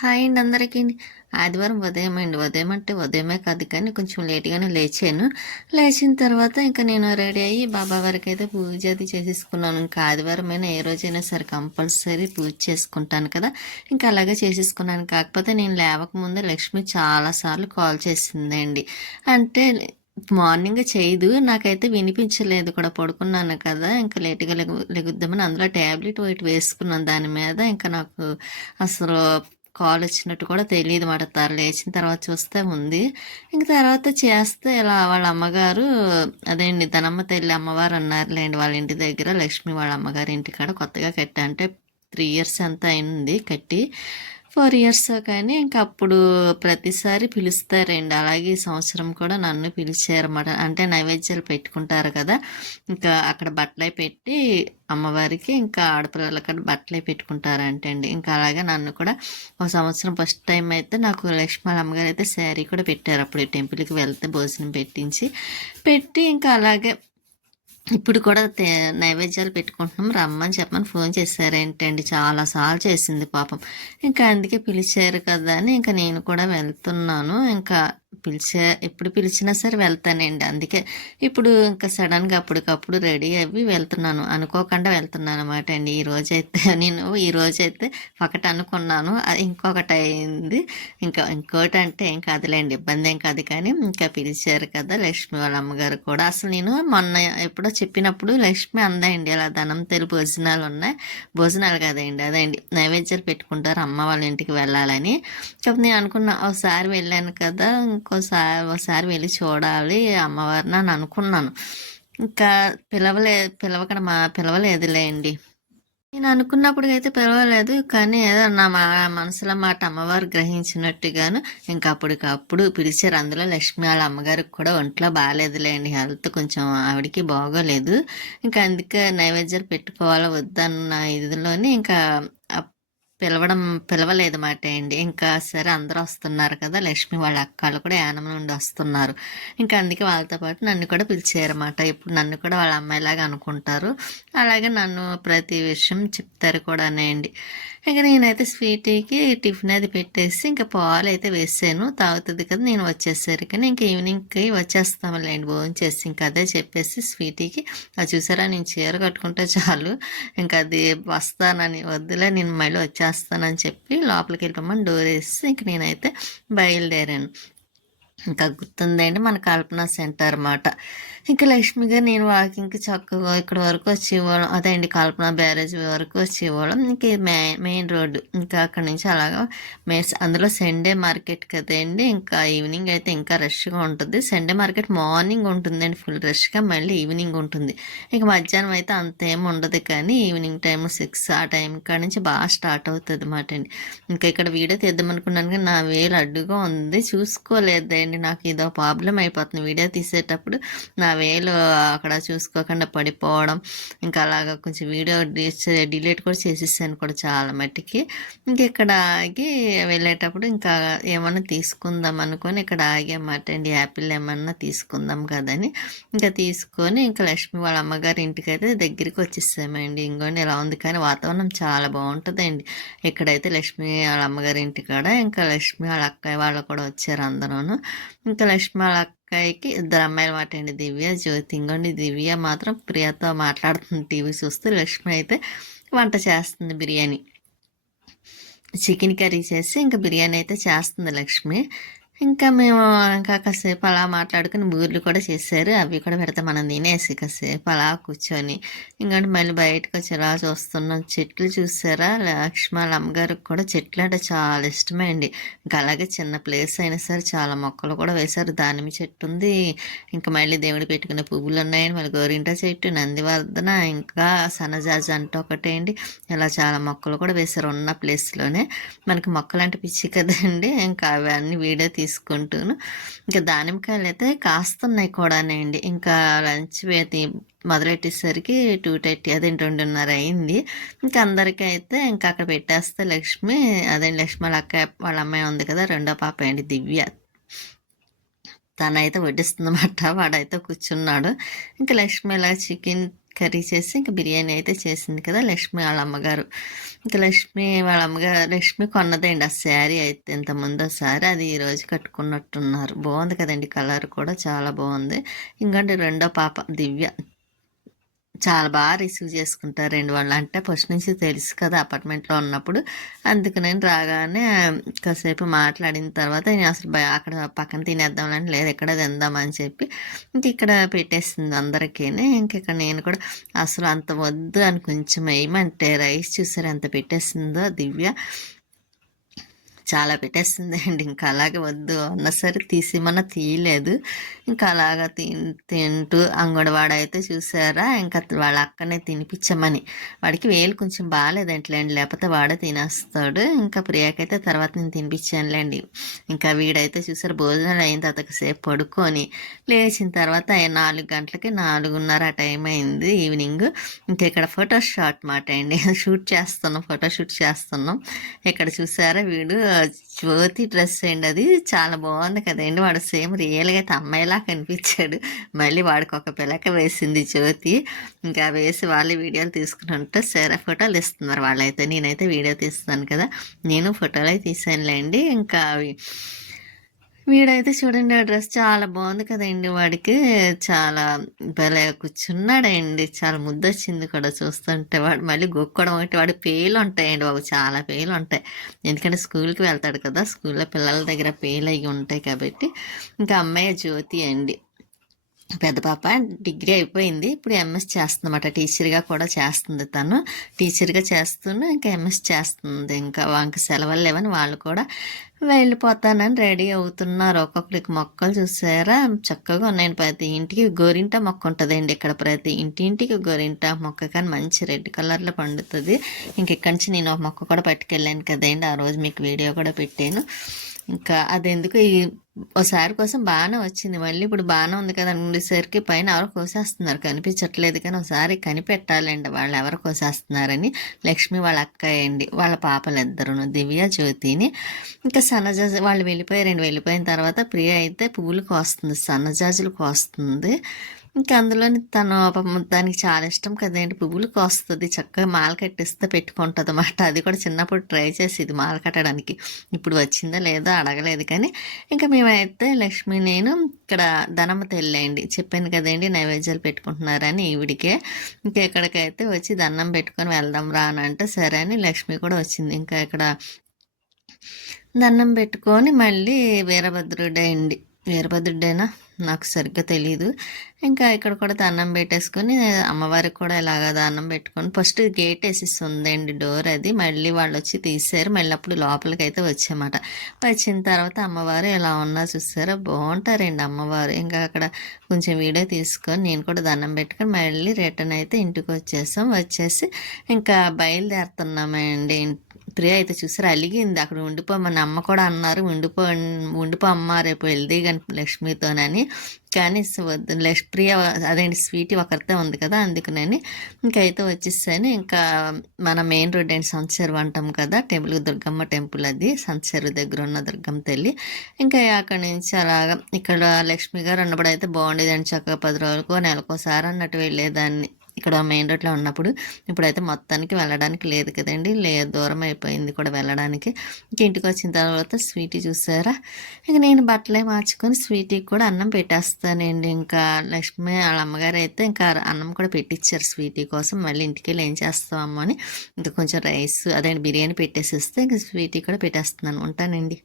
Hi అండి అందరికీ. ఆదివారం ఉదయం అండి. ఉదయం అంటే ఉదయమే కాదు కానీ కొంచెం లేట్‌గానే లేచాను. లేచిన తర్వాత ఇంక నేను రెడీ అయ్యి బాబా వారికైతే పూజ అది చేసేసుకున్నాను. ఇంకా ఆదివారమైనా ఏ రోజైనా సరే కంపల్సరీ పూజ చేసుకుంటాను కదా! ఇంకా అలాగే చేసేసుకున్నాను. కాకపోతే నేను లేవకముందే లక్ష్మి చాలా సార్లు కాల్ చేసిందండి. అంటే మార్నింగ్ చేయదు. నాకైతే వినిపించలేదు కూడా పడుకున్నాను కదా! ఇంకా లేట్‌గా లెగుద్దామని అందులో టాబ్లెట్ ఒకటి వేసుకున్నాను దాని మీద. ఇంకా నాకు అసలు కాలొచ్చినట్టు కూడా తెలీదు మాట. లేచిన తర్వాత చూస్తే ఉంది. ఇంక తర్వాత చేస్తే ఇలా వాళ్ళ అమ్మగారు అదేండి ధనమ్మ తల్లి అమ్మవారు ఉన్నారులేండి వాళ్ళ ఇంటి దగ్గర. లక్ష్మి వాళ్ళ అమ్మగారి ఇంటికాడ కొత్తగా కట్టా. అంటే 3 ఇయర్స్ ఎంత అయింది కట్టి. 4 ఇయర్స్ కానీ ఇంక అప్పుడు ప్రతిసారి పిలుస్తారండి. అలాగే ఈ సంవత్సరం కూడా నన్ను పిలిచారన్నమాట. అంటే నైవేద్యాలు పెట్టుకుంటారు కదా! ఇంకా అక్కడ బట్టలయి పెట్టి అమ్మవారికి ఇంకా ఆడపిల్లలకి బట్టలే పెట్టుకుంటారంటండి. ఇంకా అలాగే నన్ను కూడా ఒక సంవత్సరం ఫస్ట్ టైం అయితే నాకు లక్ష్మీ వాళ్ళ అమ్మగారు అయితే శారీ కూడా పెట్టారు. అప్పుడు టెంపుల్‌కి వెళ్తే భోజనం పెట్టించి, పెట్టి ఇంకా అలాగే ఇప్పుడు కూడా నైవేద్యాలు పెట్టుకుంటున్నాం రమ్మని చెప్పమని ఫోన్ చేశారేంటండి. చాలా సార్లు చేసింది పాపం. ఇంకా అందుకే పిలిచారు కదా అని ఇంకా నేను కూడా వెళ్తున్నాను. ఇంకా ఎప్పుడు పిలిచినా సరే వెళ్తానండి. అందుకే ఇప్పుడు ఇంకా సడన్‌గా అప్పటికప్పుడు రెడీ అవ్వి వెళ్తున్నాను. అనుకోకుండా వెళ్తున్నాననమాట అండి. ఈరోజైతే ఒకటి అనుకున్నాను. అది ఇంకొకటి అయింది. ఇంకోటంటే ఏం కాదులేండి. ఇబ్బందేం కాదు కానీ ఇంకా పిలిచారు కదా లక్ష్మి వాళ్ళ అమ్మగారు కూడా. అసలు నేను మొన్న ఎప్పుడో చెప్పినప్పుడు లక్ష్మి అందండి ఇలా ధనంతెలి భోజనాలున్నాయి. భోజనాలు కాదండి అదండి నైవేద్యాలు పెట్టుకుంటారు అమ్మ వాళ్ళ ఇంటికి వెళ్ళాలని. కాకపోతే నేను అనుకున్నా ఒకసారి వెళ్ళాను కదా! ఒకసారి వెళ్ళి చూడాలి అమ్మవారిని అని అనుకున్నాను. ఇంకా పిలవలేదులేండి. నేను అనుకున్నప్పుడుకైతే పిలవలేదు. కానీ ఏదో నా మనసులో మాట అమ్మవారు గ్రహించినట్టుగాను ఇంకా అప్పటికప్పుడు పిలిచారు. అందులో లక్ష్మి వాళ్ళ అమ్మగారికి కూడా ఒంట్లో బాగాలేదులేండి. హెల్త్ కొంచెం ఆవిడకి బాగోలేదు. ఇంకా అందుకే నైవేద్యాలు పెట్టుకోవాలా వద్దన్న ఇదిలోనే ఇంకా పిలవలేదు మాట అండి. ఇంకా సరే అందరూ వస్తున్నారు కదా! లక్ష్మి వాళ్ళ అక్కలు కూడా యానం నుండి వస్తున్నారు. ఇంకా అందుకే వాళ్ళతో పాటు నన్ను కూడా పిలిచారన్నమాట. ఇప్పుడు నన్ను కూడా వాళ్ళ అమ్మాయిలాగా అనుకుంటారు. అలాగే నన్ను ప్రతి విషయం చెప్తారు కూడానే అండి. ఇక నేనైతే స్వీటీకి టిఫిన్ అది పెట్టేసి ఇంకా పాలు అయితే వేసాను. తాగుతుంది కదా! నేను వచ్చేసరికి ఇంక ఈవినింగ్‌కి వచ్చేస్తాంలేండి భోంచేసి. ఇంక అదే చెప్పేసి స్వీటీకి అది చూసారా నేను చీర కట్టుకుంటే చాలు ఇంకా అది వస్తానని వద్దులే నేను మళ్ళీ వచ్చేస్తానని చెప్పి లోపలికి వెళ్ళిపోమని డోర్ వేసి ఇంక నేనైతే బయలుదేరాను. ఇంకా గుర్తుందండి మన కల్పన సెంటర్ అనమాట. ఇంకా లక్ష్మిగా నేను వాకింగ్కి చక్కగా ఇక్కడ వరకు వచ్చేవాళ్ళం. అదే అండి కల్పన బ్యారేజ్ వరకు వచ్చేవాళ్ళం. ఇంక మెయిన్ రోడ్డు ఇంకా అక్కడి నుంచి అలాగా అందులో సండే మార్కెట్ కదండి. ఇంకా ఈవినింగ్ అయితే ఇంకా రష్గా ఉంటుంది. సండే మార్కెట్ మార్నింగ్ ఉంటుందండి ఫుల్ రష్గా, మళ్ళీ ఈవినింగ్ ఉంటుంది. ఇక మధ్యాహ్నం అయితే అంతేం ఉండదు కానీ ఈవినింగ్ టైం 6 ఆ టైం కాడ నుంచి బాగా స్టార్ట్ అవుతుంది అన్నమాట అండి. ఇంకా ఇక్కడ వీడియో తీద్దామనుకున్నాను కానీ నా వేలు అడ్డుగా ఉంది చూసుకోలేదండి. నాకు ఇదో ప్రాబ్లం అయిపోతుంది వీడియో తీసేటప్పుడు. నా వేలు అక్కడ చూసుకోకుండా పడిపోవడం, ఇంకా అలాగా కొంచెం వీడియో డిలీట్ కూడా చేసేసాను కూడా చాలా మట్టికి. ఇంక ఇక్కడ ఆగి వెళ్ళేటప్పుడు ఇంకా ఏమన్నా తీసుకుందాం అనుకొని ఇక్కడ ఆగామాట అండి. యాపిల్ ఏమన్నా తీసుకుందాం కదని ఇంకా తీసుకొని ఇంకా లక్ష్మి వాళ్ళ అమ్మగారి ఇంటికి అయితే దగ్గరికి వచ్చేసామండి. ఇంకోండి ఇలా ఉంది కానీ వాతావరణం చాలా బాగుంటుందండి. ఇక్కడైతే లక్ష్మి వాళ్ళ అమ్మగారి ఇంటికాడ ఇంకా లక్ష్మి వాళ్ళ అక్కయ్య వాళ్ళు కూడా వచ్చారు అందరూను. ఇంకా లక్ష్మి వాళ్ళ అక్కయ్యకి ఇద్దరు అమ్మాయిలు మాట అండి, దివ్య జ్యోతి. ఇంకోండి దివ్య మాత్రం ప్రియతో మాట్లాడుతుంది టీవీ చూస్తూ. లక్ష్మి అయితే వంట చేస్తుంది బిర్యానీ, చికెన్ కర్రీ చేసి ఇంకా బిర్యానీ అయితే చేస్తుంది లక్ష్మి. ఇంకా మేము ఇంకా కాసేపు అలా మాట్లాడుకుని బూర్లు కూడా చేశారు. అవి కూడా పెడితే మనం తినేసి కాసేపు అలా కూర్చొని ఇంకంటే మళ్ళీ బయటకు వచ్చి ఇలా చూస్తున్నాం. చెట్లు చూసారా లక్ష్మణ్ అమ్మగారికి కూడా చెట్లు అంటే చాలా ఇష్టమే అండి. ఇంకా అలాగే చిన్న ప్లేస్ అయినా సరే చాలా మొక్కలు కూడా వేశారు. దానిమ్మ చెట్టు ఉంది, ఇంకా మళ్ళీ దేవుడు పెట్టుకునే పువ్వులు ఉన్నాయండి, మళ్ళీ గోరింట చెట్టు, నందివర్ధన, ఇంకా సన్నజాజి అంటే ఒకటేంటి, ఇలా చాలా మొక్కలు కూడా వేశారు ఉన్న ప్లేస్లోనే. మనకి మొక్కలు అంటే పిచ్చి కదండి. ఇంకా అవన్నీ వీడియో తీసుకుంటూను ఇంకా దానిమ్మకాయలు అయితే కాస్తున్నాయి కూడానండి. ఇంకా లంచ్ మొదలెట్టేసరికి 2:30 అదే 2:30 అయింది. ఇంకా అందరికీ అయితే ఇంకా అక్కడ పెట్టేస్తే లక్ష్మి లక్ష్మి వాళ్ళ అక్క వాళ్ళ అమ్మాయి ఉంది కదా రెండో పాప అండి దివ్య, తనైతే వడ్డిస్తుందన్నమాట. వాడైతే కూర్చున్నాడు. ఇంకా లక్ష్మి ఇలా చికెన్ కర్రీ చేసి ఇంకా బిర్యానీ అయితే చేసింది కదా లక్ష్మి వాళ్ళ అమ్మగారు. ఇంకా లక్ష్మి వాళ్ళ అమ్మగారు లక్ష్మి కొన్నదండి ఆ శారీ అయితే ఇంతకుముందు ఒకసారి అది ఈరోజు కట్టుకున్నట్టున్నారు. బాగుంది కదండి, కలర్ కూడా చాలా బాగుంది. ఇంకంటే రెండో పాప దివ్య చాలా బాగా రిసీవ్ చేసుకుంటారండి వాళ్ళు. అంటే ఫస్ట్ నుంచి తెలుసు కదా అపార్ట్మెంట్లో ఉన్నప్పుడు. అందుకని రాగానే కాసేపు మాట్లాడిన తర్వాత నేను అసలు అక్కడ పక్కన తినేద్దామని లేదు ఇక్కడ తిందామని చెప్పి ఇంక ఇక్కడ పెట్టేసింది అందరికీ. ఇంక ఇక్కడ నేను కూడా అసలు అంత వద్దు అని కొంచెం వేయమంటే రైస్ చూసారు ఎంత పెట్టేసిందో దివ్య. చాలా పెట్టేస్తుందండి. ఇంకా అలాగే వద్దు అన్నా సరే తీసిమన్నా తీయలేదు. ఇంకా అలాగా తింటూ అంగడివాడైతే చూసారా ఇంకా వాళ్ళ అక్కనే తినిపించమని. వాడికి వేలు కొంచెం బాగాలేదంటలేండి, లేకపోతే వాడే తినేస్తాడు. ఇంకా ప్రియాకైతే తర్వాత నేను తినిపించానులేండి. ఇంకా వీడైతే చూసారు భోజనాలు అయిన తర్వాత సేపు పడుకొని లేచిన తర్వాత 4 గంటలకి 4:30 ఆ టైం అయింది ఈవినింగ్. ఇంకా ఇక్కడ ఫోటో షాట్ మాట అండి షూట్ చేస్తున్నాం, ఫోటో షూట్ చేస్తున్నాం. ఇక్కడ చూసారా వీడు జ్యోతి డ్రెస్ అండి, అది చాలా బాగుంది కదండి. వాడు సేమ్ రియల్గా అయితే అమ్మాయిలా కనిపించాడు. మళ్ళీ వాడికి ఒక పిలక వేసింది జ్యోతి. ఇంకా వేసి వాళ్ళు వీడియోలు తీసుకుంటుంటే సరే ఫోటోలు ఇస్తున్నారు వాళ్ళైతే. నేనైతే వీడియో తీస్తున్నాను కదా, నేను ఫోటోలు అయితే తీసానులేండి. ఇంకా వీడైతే చూడండి ఆ డ్రెస్ చాలా బాగుంది కదండి. వాడికి చాలా భలే కూర్చున్నాడండి, చాలా ముద్దొచ్చింది కూడా చూస్తుంటే. వాడు మళ్ళీ గొక్కడం ఒకటి, వాడి పేలు ఉంటాయండి బాబు, చాలా పేలు ఉంటాయి. ఎందుకంటే స్కూల్కి వెళ్తాడు కదా, స్కూల్లో పిల్లల దగ్గర పేలు అవి ఉంటాయి కాబట్టి. ఇంకా అమ్మాయి జ్యోతి అండి, పెద్ద పాప డిగ్రీ అయిపోయింది, ఇప్పుడు ఎంఎస్ చేస్తుందన్నమాట. టీచర్గా కూడా చేస్తుంది తను. టీచర్గా చేస్తూనే ఇంకా ఎంఎస్ చేస్తుంది. ఇంకా వాళ్ళకి సెలవులు లేవని వాళ్ళు కూడా వెళ్ళిపోతానని రెడీ అవుతున్నారు. ఒక్కొక్కరికి మొక్కలు చూసారా చక్కగా ఉన్నాయండి. ప్రతి ఇంటికి గోరింట మొక్క ఉంటుందండి ఇక్కడ, ప్రతి ఇంటింటికి గోరింట మొక్క, కానీ మంచి రెడ్ కలర్లో పండుతుంది. ఇంక ఇక్కడి నుంచి నేను ఒక మొక్క కూడా పట్టుకెళ్ళాను కదండి, ఆ రోజు మీకు వీడియో కూడా పెట్టాను. ఇంకా అదెందుకు ఓసారి కోసం బాగానే వచ్చింది, మళ్ళీ ఇప్పుడు బాగానే ఉంది కదా ఉండేసరికి పైన ఎవరో కోసేస్తున్నారు కనిపించట్లేదు. కానీ ఒకసారి కనిపెట్టాలండి వాళ్ళు ఎవరు కోసేస్తున్నారని. లక్ష్మి వాళ్ళ అక్కయ్య అండి, వాళ్ళ పాపలు ఇద్దరును దివ్య జ్యోతిని. ఇంకా సన్నజాజి వాళ్ళు వెళ్ళిపోయారండి. వెళ్ళిపోయిన తర్వాత ప్రియ అయితే పువ్వులు కోస్తుంది, సన్నజాజులు కోస్తుంది. ఇంకా అందులోని తను దానికి చాలా ఇష్టం కదండి, పువ్వులు కోస్తుంది, చక్కగా మాల కట్టిస్తే పెట్టుకుంటుంది అన్నమాట. అది కూడా చిన్నప్పుడు ట్రై చేసేది మాల కట్టడానికి, ఇప్పుడు వచ్చిందో లేదో అడగలేదు. కానీ ఇంకా మేమైతే లక్ష్మి నేను ఇక్కడ ధనమ్మ తెల్లండి చెప్పాను కదండి నైవేద్యాలు పెట్టుకుంటున్నారని ఈవిడికే. ఇంకా ఇక్కడికైతే వచ్చి దండం పెట్టుకొని వెళ్దాం రా అని అంటే సరే అని లక్ష్మి కూడా వచ్చింది. ఇంకా ఇక్కడ దండం పెట్టుకొని మళ్ళీ వీరభద్రుడే అండి, వీరభద్రుడేనా నాకు సరిగ్గా తెలీదు. ఇంకా ఇక్కడ కూడా దండం పెట్టేసుకొని అమ్మవారికి కూడా ఇలాగ దండం పెట్టుకొని ఫస్ట్ గేట్ వేసిస్తుందండి డోర్, అది మళ్ళీ వాళ్ళు వచ్చి తీసారు. మళ్ళీ అప్పుడు లోపలికి అయితే వచ్చామాట. వచ్చిన తర్వాత అమ్మవారు ఎలా ఉన్నా చూసారా, బాగుంటారండి అమ్మవారు. ఇంకా అక్కడ కొంచెం వీడియో తీసుకొని నేను కూడా దండం పెట్టుకొని మళ్ళీ రిటర్న్ అయితే ఇంటికి వచ్చేసాం. వచ్చేసి ఇంకా బయలుదేరుతున్నామండి. ప్రియ అయితే చూసారు అలిగింది, అక్కడ ఉండిపోమని అమ్మ కూడా అన్నారు, ఉండిపో అమ్మ రేపు వెళ్ది కానీ లక్ష్మితోనని. కానీ వద్దు ప్రియ అదేంటి స్వీటీ ఒకరితే ఉంది కదా, అందుకునని ఇంకైతే వచ్చేసాను. ఇంకా మన మెయిన్ రోడ్ అండి సంతచెరువు అంటాం కదా, టెంపుల్ దుర్గమ్మ టెంపుల్, అది సంతచెరువు దగ్గర ఉన్న దుర్గమ్మ తల్లి. ఇంకా అక్కడి నుంచి అలాగా ఇక్కడ లక్ష్మి గారు ఉన్నప్పుడు అయితే బాగుండేదండి, చక్కగా 10 రోజులకో నెలకోసారి అన్నట్టు వెళ్ళేదాన్ని ఇక్కడ మెయిన్ రోడ్లో ఉన్నప్పుడు. ఇప్పుడైతే మొత్తానికి వెళ్ళడానికి లేదు కదండి, దూరం అయిపోయింది కూడా వెళ్ళడానికి. ఇంక ఇంటికి వచ్చిన తర్వాత స్వీటీ చూసారా, ఇంక నేను బట్టలే మార్చుకొని స్వీటీకి కూడా అన్నం పెట్టేస్తానండి. ఇంకా లక్ష్మి వాళ్ళ అమ్మగారు అయితే ఇంకా అన్నం కూడా పెట్టించారు స్వీటీ కోసం. మళ్ళీ ఇంటికి వెళ్ళి ఏం చేస్తామో అని ఇంకా కొంచెం రైస్ అదే బిర్యానీ పెట్టేసిస్తే ఇంకా స్వీటీ కూడా పెట్టేస్తున్నాను. ఉంటానండి.